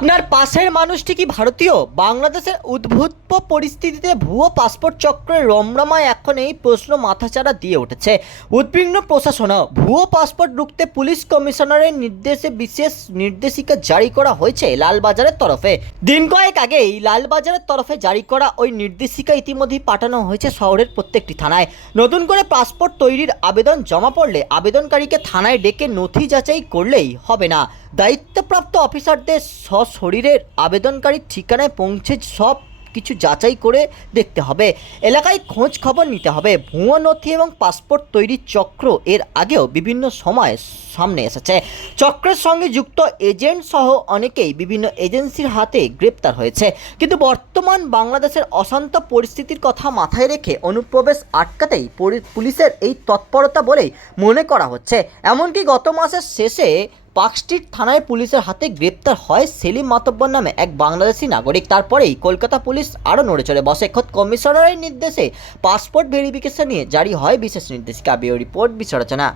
আপনার পাশের মানুষটি কি ভারতীয়? বাংলাদেশের উদ্ভুত পরিস্থিতিতে ভুয়ো পাসপোর্ট চক্রের রমরমায় এখন এই প্রশ্ন মাথাচাড়া দিয়ে উঠেছে। উদ্বিগ্ন প্রশাসনও ভুয়ো পাসপোর্ট রুখতে পুলিশ কমিশনারের নির্দেশে বিশেষ নির্দেশিকা জারি করা হয়েছে লালবাজারের তরফে। দিন কয়েক আগেই লালবাজারের তরফে জারি করা ওই নির্দেশিকা ইতিমধ্যেই পাঠানো হয়েছে শহরের প্রত্যেকটি থানায়। নতুন করে পাসপোর্ট তৈরির আবেদন জমা পড়লে আবেদনকারীকে থানায় ডেকে নথি যাচাই করলেই হবে না। দায়িত্বপ্রাপ্ত অফিসারদের সশরীরের আবেদনকারীর ঠিকানায় পৌঁছে সব কিছু যাচাই করে দেখতে হবে। এলাকায় খোঁজ খবর নিতে হবে। ভুয়ো নথি এবং পাসপোর্ট তৈরির চক্র এর আগেও বিভিন্ন সময় সামনে এসেছে। চক্রের সঙ্গে যুক্ত এজেন্ট সহ অনেকেই বিভিন্ন এজেন্সির হাতে গ্রেপ্তার হয়েছে। কিন্তু বর্তমান বাংলাদেশের অশান্ত পরিস্থিতির কথা মাথায় রেখে অনুপ্রবেশ আটকাতেই পুলিশের এই তৎপরতা বলেই মনে করা হচ্ছে। এমনকি গত মাসের শেষে পার্ক স্ট্রিট থানায় পুলিশের হাতে গ্রেপ্তার হয় সেলিম মাতব্বর নামে এক বাংলাদেশি নাগরিক। তারপরেই কলকাতা পুলিশ আরও নড়ে চড়ে বসে। খোদ কমিশনারের নির্দেশে পাসপোর্ট ভেরিফিকেশন নিয়ে জারি হয় বিশেষ নির্দেশিকা। বিও রিপোর্ট, বিশ্বরচনা।